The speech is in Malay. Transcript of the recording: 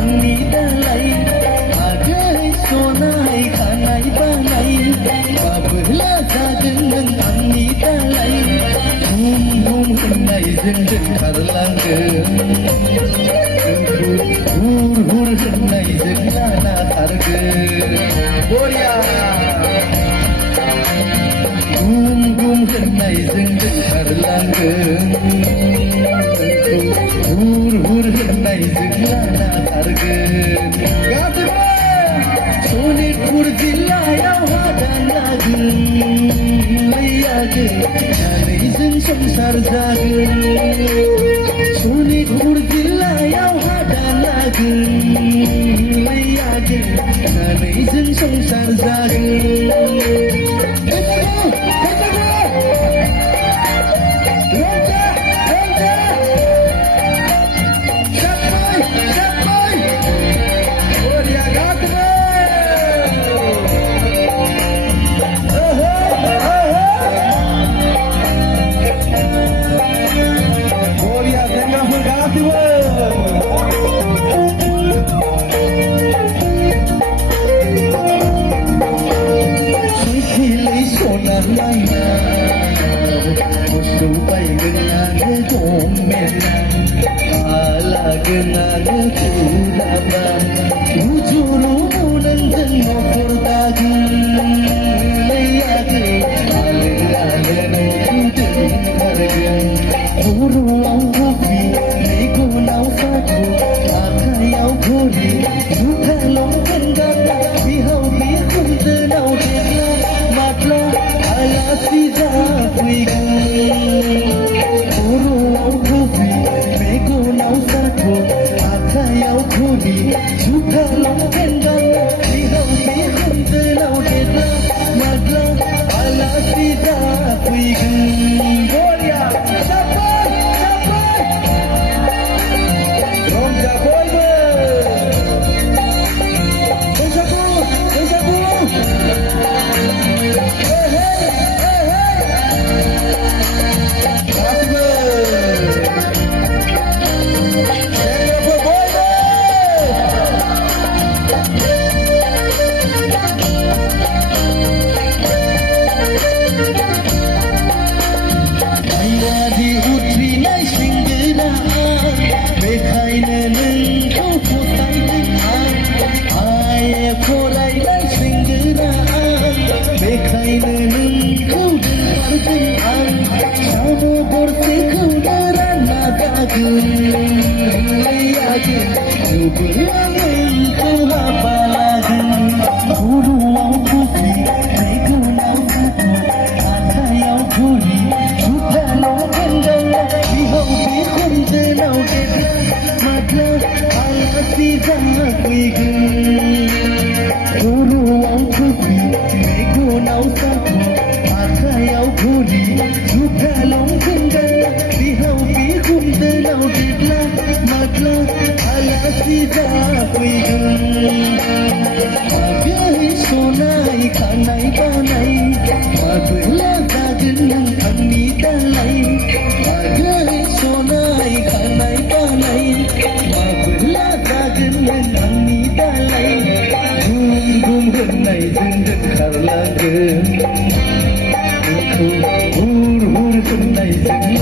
आंनि दालाय आगै सनाय खानाय बानाय माबोला जागोन नों आंनि दालाय हुम हुम होननायजों दोनखारलांगोन हुर हुर होननायजों लाना खारगोन बरिया गुम गुम होननायजों दोनखारलांगोन हुर हुर होननायजों लाना खारगोन गासिबो सनितपुर जिल्लायाव हादान लागोन आगै सानैजों संसार जागोन सनितपुर जिल्लायाव हादान लागोन आगै सानैजों संसार जागोन Genane kuraba ujuru munan jengo portagi layage alale kudin kargen guru anggupi nego nau satu akayau gori duka longkan gata bihau bihum tenau dekla matla ala sida kuigu guru anggupi nego nau satu akayau gori duka longkan gata bihau bihum tenau dekla matla ala sida kuigu Boria Sapai Sapai Romja Boibe Besabu Besabu Hey hey hey hey Asbe Sengopo Boibe Ayadi utrinai singgeraan Bekaina nengkau potaikan Ayah korainai singgeraan Bekaina nengkau dengarkan Sama bersekau darana gagun Layagin Nubelang engkau hafalagan Uruang putri Nego nau satu Akayau guri Uruang kupi, nego nau satu, akayau guri, juga longkan gaya, bihau bihum tenau dibla, matla ala sida kuigun. Agai sonai kanai banai, mabela zagen nang kami dalai. Agai sonai kanai banai, mabela zagen nang kami dalai. Gum genai jenggen karlagen, hur hur genai jeng